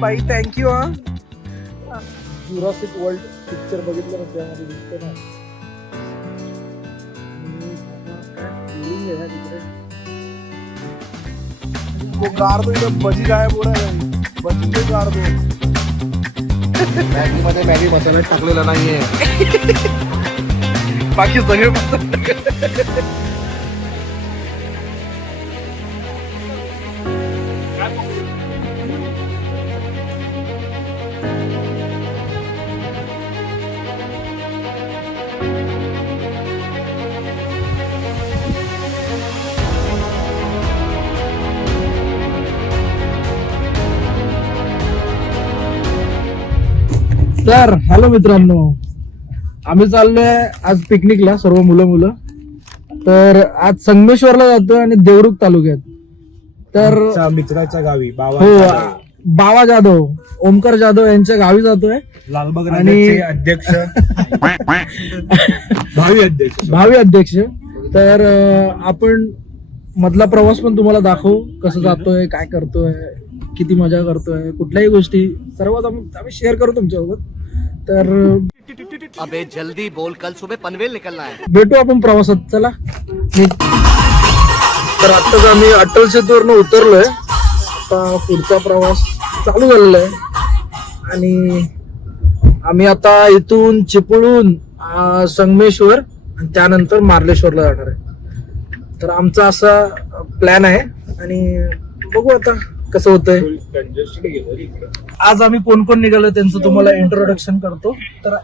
बाई थँक्यू हा. Jurassic world picture बघितलं ना त्यामध्ये दिसतं ना फिलिंग आहे तिकडे. वो कार तो इधर बजी गायब हो रहा है. बजी पे कार दो. मॅगी मध्ये मॅगी मसाला टाकलेला नाहीये. बाकी सगळे मस्त. तर हॅलो मित्रांनो, आम्ही चाललोय आज पिकनिकला सर्व मुलं. तर आज संगमेश्वरला जातोय आणि देवरुख तालुक्यात. तर मित्राच्या गावी हो, बावा जाधव, ओमकार जाधव यांच्या गावी जातोय. लालबाग आणि अध्यक्ष भावी अध्यक्ष. तर आपण मधला प्रवास पण तुम्हाला दाखवू, कसं जातोय, काय करतोय, किती मजा करतोय, कुठल्याही गोष्टी सर्व आम्ही शेअर करू तुमच्यासोबत. तर अबे जल्दी बोल, कल सुबह पनवेल निकलना है. भेटू आपण प्रवासात. चला. तर आत्ताच आम्ही अटल सेतूवरनं उतरलोय. आता पुढचा प्रवास चालू झालेला आहे आणि आम्ही आता इथून चिपळूण, संगमेश्वर आणि त्यानंतर मार्लेश्वरला जाणार आहे. तर आमचा असा प्लॅन आहे आणि बघू आता कसं होतंय. आज आम्ही कोण कोण निघालो त्यांचं तुम्हाला इंट्रोडक्शन करतो. तर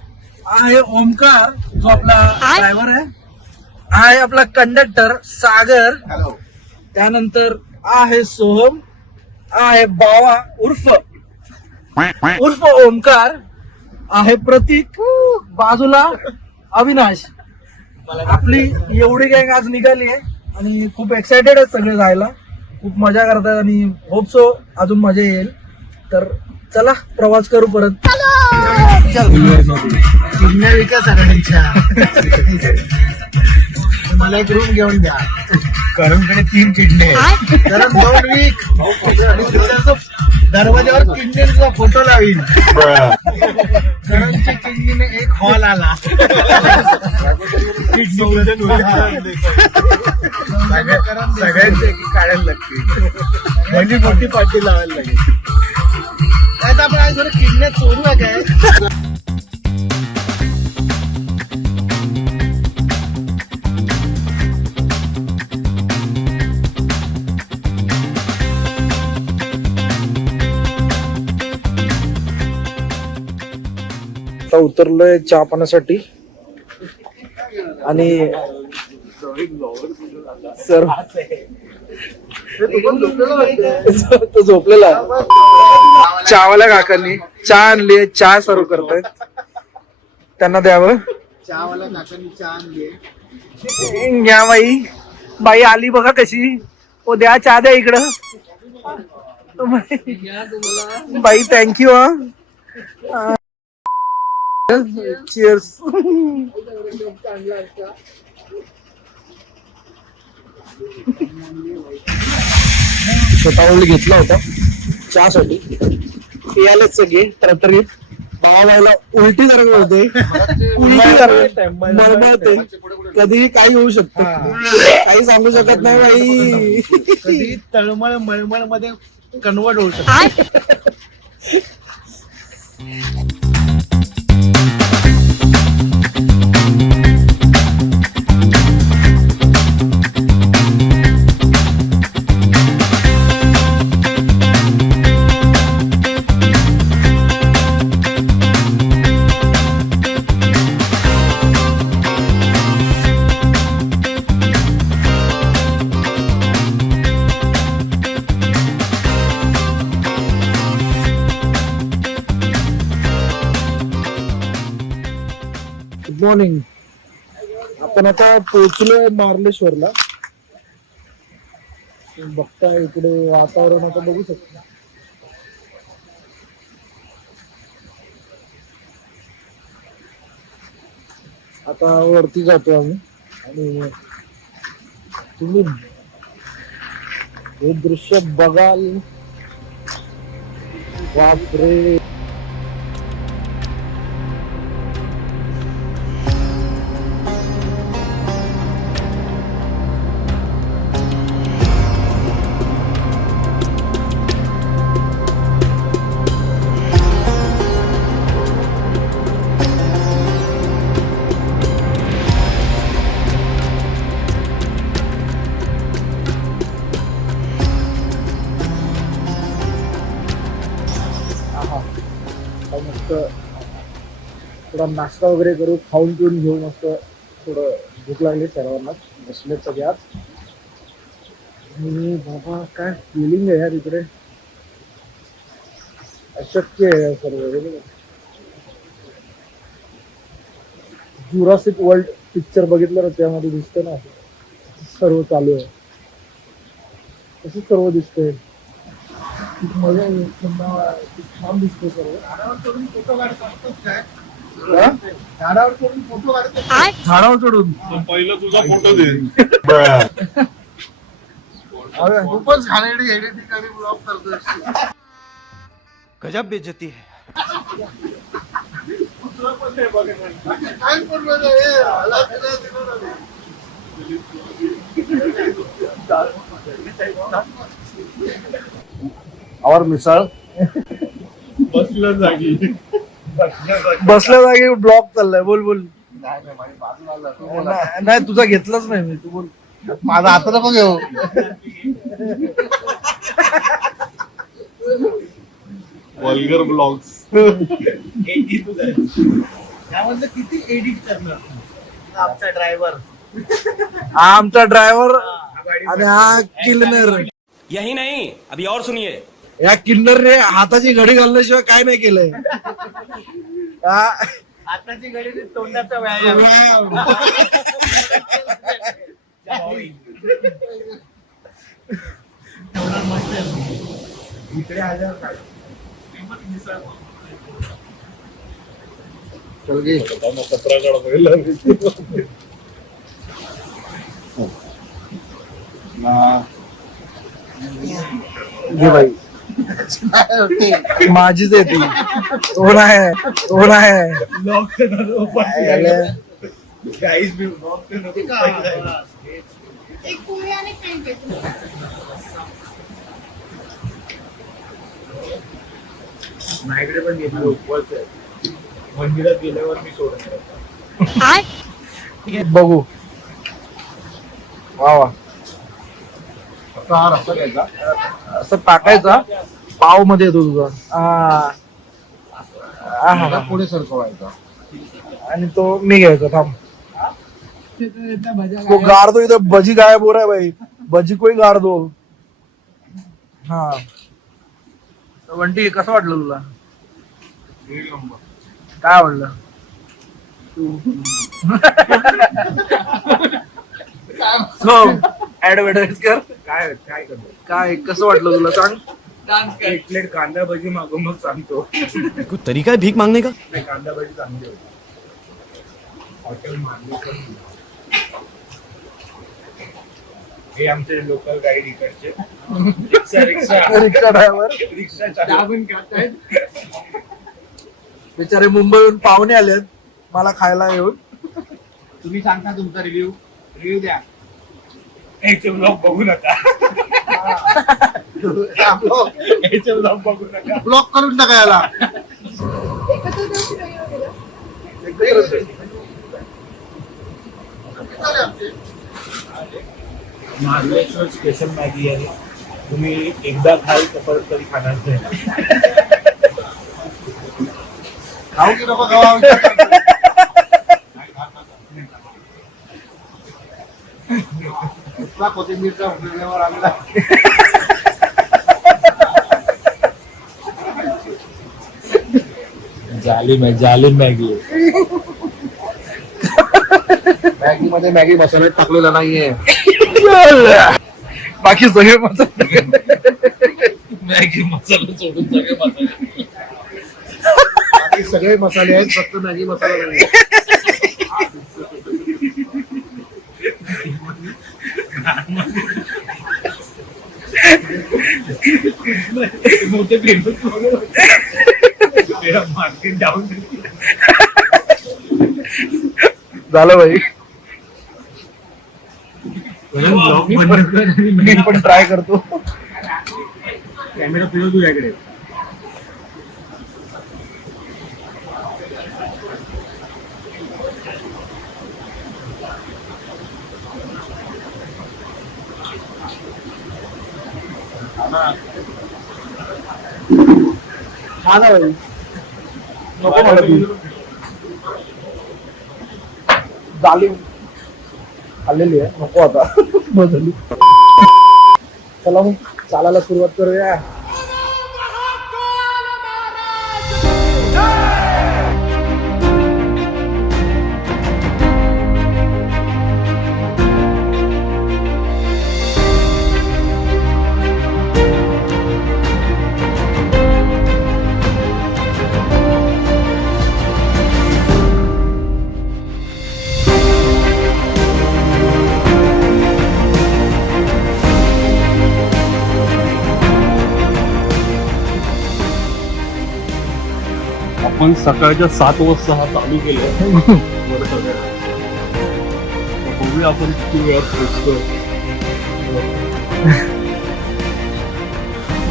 आहे ओमकार, जो आपला ड्रायव्हर आहे. आहे आपला कंडक्टर सागर. त्यानंतर आहे सोहम. आहे बावा उर्फ ओमकार. आहे प्रतीक. बाजूला अविनाश. आपली एवढी गँग आज निघाली आहे आणि खूप एक्सायटेड आहेत सगळे जायला. खूप मजा करतात आणि होप सो अजून मजा येईल. तर चला प्रवास करू परत. मला एक रूम घेऊन द्या. करणकडे 3 किडनी आहे. कारण 2 वीक दरवाजावर किडनीचा फोटो लावीन. करणच्या किडनीने एक हॉल आला. सगळ्यांचे काढायला लागते. भली मोठी पार्टी लावायला लागेल. आता आपण आज जरा किडन्या चोरू काय. आता उतरलोय चहा पाण्यासाठी आणि सर तो झोपलेला आहे. चहावाल्या काकांनी चहा आणली, चहा सर्व करतायत. त्यांना द्यावं. चहावाला काकांनी चहा आणली. घ्या बाई. बाई आली बघा कशी. ओ द्या चहा द्या इकडं. बाई थँक्यू हा. चिअर्स. स्वतःवर घेतला होता चहासाठी. पियालेच सगळे तरतरीत. बाबाला उलटी जरा होते. मळमळते. कधीही काही होऊ शकतं. काही सांगू शकत नाही बाई. कधी तळमळ मळमळ मध्ये कन्वर्ट होऊ शकतो. Good morning. आपण आता पोहोचलोय मार्लेश्वरला. बघता इकडे वातावरण आता बघू शकतो. आता वरती जातो आम्ही आणि तुम्ही हे दृश्य बघाल बापरे. मस्त थोडा नाश्ता वगैरे करू, खाऊन पिऊन घेऊ. मस्त थोडं भूक लागली सर्वांनाच, बसले सगळ्यात. आणि बाबा काय फिलिंग आहे यार इकडे, अशक्य आहे सर्व. जुरासिक वर्ल्ड पिक्चर बघितलं ना, त्यामध्ये दिसतं ना सर्व चालू आहे, तसं सर्व दिसतंय. मजा येईल, छान दिसतंय सर्व. झाडावर चढून फोटो काढतो. झाडावर चढून पहिलं तुझा फोटो दे. खूपच घाणेरडी एडिटिंग आणि ब्लॉग करतोय. गजब बेइज्जती है. काय बोललो रे, आला तिला दिलं ना. और मिसळ बसल्या जागी बसल्या जागी ब्लॉग चाललाय. बोल बोल. नाही तुझा घेतलाच नाही मी, तू बोल. माझा हात नको घेऊ. वल्गर ब्लॉग्स त्यामधलं किती एडिट करणार. आमचा ड्रायव्हर, हा आमचा ड्रायव्हर आणि हा किलनर. यही नहीं, अभी और सुनिए. या किन्नरने हाताची घडी घालण्याशिवाय काय नाही केलंय. आताची घडी तोंडाचा व्यायाम. इकडे आल्यावर चल गे. घे बाई, माझीच आहे ती. कोण आहे, कोण आहे. गाईज मी ब्लॉग एक पोळी आणि पेंट माझ्याकडे पण घेतलं उपवास आहे. मंदिरात गेल्यावर मी सोडणार. बघू. वा वा. असं घ्यायचा, असं टाकायचा, पाव मध्ये येतो तुझा. पुढे सरकवायचा आणि तो मी घ्यायचा. थांब, तो गार दो इधर. भजी गायब हो रहा है भाई, भजी कोई गार दो. हा वंटी, कसं वाटलं तुला, काय आवडलं. ऍडव्हर्टाईज कर. काय काय करतो. काय कसं वाटलं तुला सांग. एक प्लेट कांदा भजी मागून मग सांगतो. कोई तरीका है भीक मांगने का. नाही, कांदा भजी चांगली होती. हॉटेल मांडली पण. हे आमचे लोकल गाईड इकडचे. रिक्षा ड्रायव्हर रिक्षा दाबून खातायत. बिचारे मुंबईहून पाहुणे आलेत मला खायला येऊन. तुम्ही सांगता तुमचा रिव्ह्यू द्या. याचे ब्लॉग बघू नका. याचे ब्लॉग बघू नका. ब्लॉक करून टाकायला. महाबळेश्वर स्पेशल मॅगी आहे. तुम्ही एकदा खाल तर परत कधी खाणार नाही. खाऊ की नको खाऊ. कोथिंबीरचा उपयोगावर आलेला. जालिम मॅगी. मॅगी मध्ये मॅगी मसाला टाकलेला नाहीये. बाकी सगळे मसाले. मॅगी मसाला सोडून सगळे मसाले. बाकी सगळे मसाले आहेत, फक्त मॅगी मसाला नाही. मोठे मार्केट डाऊन झालं भाई. मी पण ट्राय करतो. कॅमेरा फिरव तुझ्याकडे. हा ना भाई, नको मला ती. झाली खाल्लेली आहे, नको आता. बदलली. चला मग चालायला सुरुवात करूया. आपण सकाळच्या 7 वाजता हा चालू केलं. बघूया आपण किती वेळात पोहोचतो.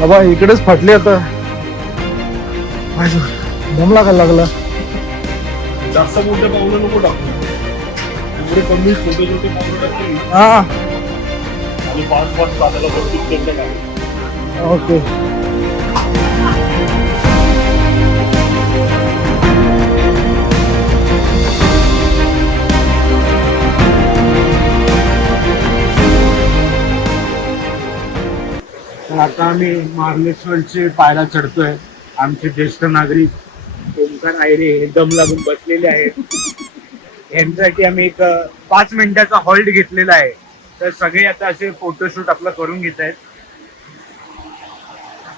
बाबा इकडेच फाटली आता. दम लागायला लागला. जास्त मोठे पावलं नको टाकू. एवढे कमी छोटे छोटे पावलं टाकले हा आणि 5 चालायला भरपूर दंड काय. ओके. आता आम्ही मार्लेश्वरचे पायऱ्या चढतोय. आमचे ज्येष्ठ नागरिक ओमकार आयरे हे दम लागून बसलेले आहेत. यांच्यासाठी आम्ही एक 5 मिनिटाचा हॉल्ट घेतलेला आहे. तर सगळे आता असे फोटोशूट आपलं करून घेत आहेत.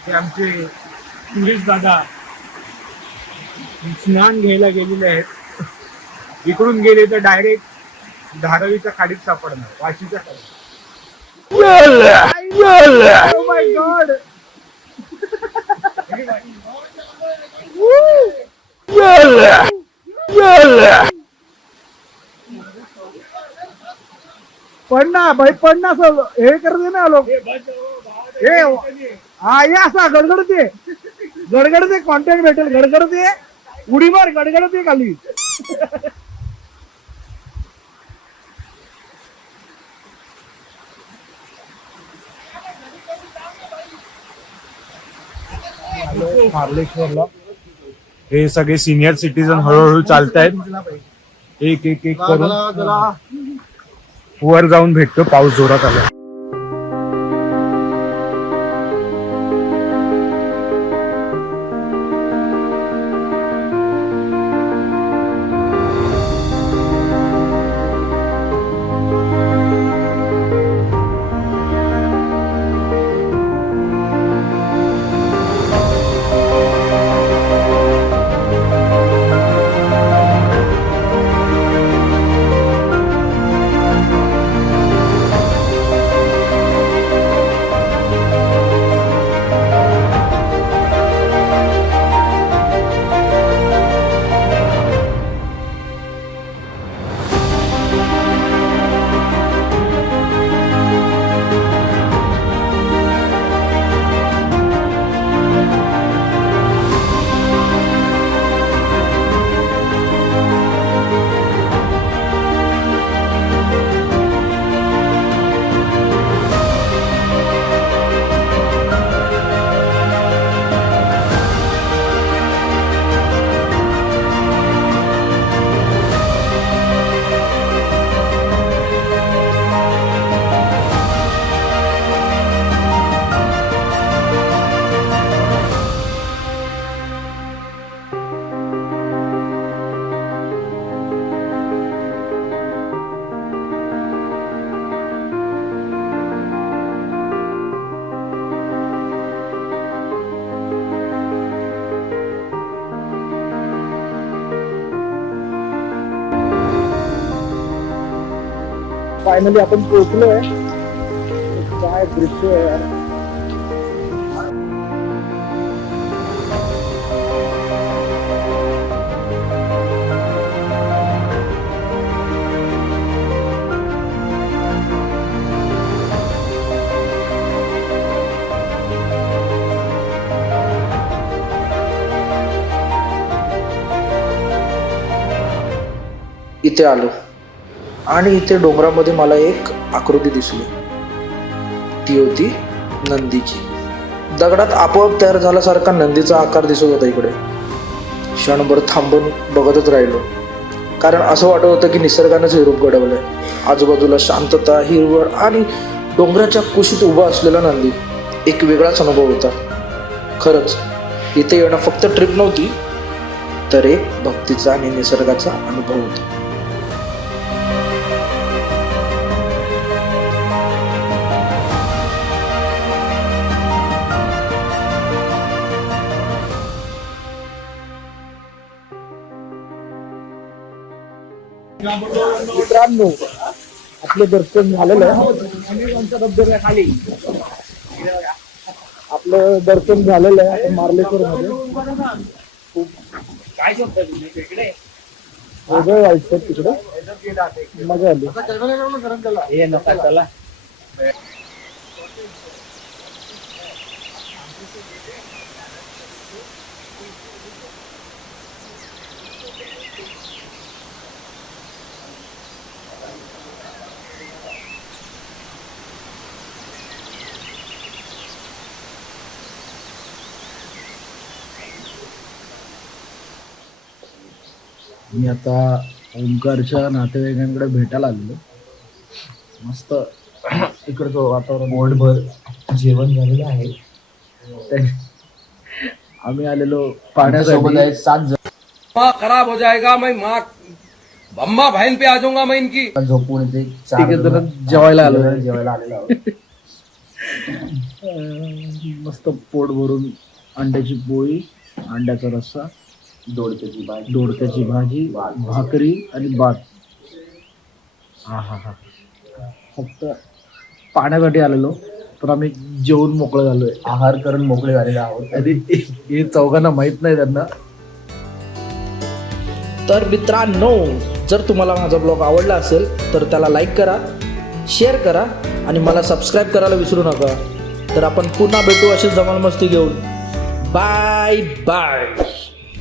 ते आमचे सुरेश दादा स्नान घ्यायला गेलेले आहेत. इकडून गेले तर डायरेक्ट धारावीच्या खाडीत सापडणार, वाशीच्या खाडीत. Oh my God! पडना भाई, पडना. हे करते ना लोक. हे हा ये असा गडगडते गडगडते. कॉन्टॅक्ट भेटेल. गडगडते उडी मार. गडगडते खाली. मार्लेश्वरला हे सगळे सिनियर सिटीजन हळूहळू चालतायत. एक एक एक करून वर जाऊन भेटतो. पाऊस जोरात आला. फायनली आपण पोहोचलोय. काय दृश्य आहे यार. इथे आलो आणि इथे डोंगरामध्ये मला एक आकृती दिसली. ती होती नंदीची. दगडात आपोआप तयार झाल्यासारखा नंदीचा आकार दिसत होता इकडे. क्षणभर थांबून बघतच राहिलो, कारण असं वाटत होतं की निसर्गानेच हे रूप घडवलंय. आजूबाजूला शांतता, हिरवळ आणि डोंगराच्या कुशीत उभा असलेला नंदी एक वेगळाच अनुभव होता. खरंच इथे येणं फक्त ट्रिप नव्हती, तर एक भक्तीचा आणि निसर्गाचा अनुभव होता. मित्रांनो, आपलं दर्शन झालेलं आहे. खाली आपलं दर्शन झालेलं आहे मार्लेश्वर मध्ये. काय शोधता तुम्ही तिकडे? वेगळं व्हायचं तिकडे, मजा आली. हे नका चला. मी आता ओंकारच्या नातेवाईकांकडे भेटायला आलेलो. मस्त इकडचं वातावरण, पोटभर जेवण झालेलं आहे. आम्ही आलेलो पाण्यासाठी. 7 जण माँ खराब हो जाएगा, मैं माँ बम्मा बहन पे आ जाऊंगा मैं इनकी. झोपून इथे 4 जण जेवायला आलेलो आहोत. मस्त पोट भरून अंड्याची पोळी, अंड्याचा रस्सा, दोडक्याची भाजी, भाकरी आणि भात. हा फक्त पाण्यासाठी आलेलो, पण आम्ही जेवून मोकळे झालोय. आहार करून मोकळे झालेले आहोत. आणि हे चौघांना माहित नाही त्यांना. तर मित्रांनो, जर तुम्हाला माझा ब्लॉग आवडला असेल तर त्याला लाईक करा, शेअर करा आणि मला सबस्क्राईब करायला विसरू नका. तर आपण पुन्हा भेटू अशीच धमाल मस्ती घेऊन. Bye bye.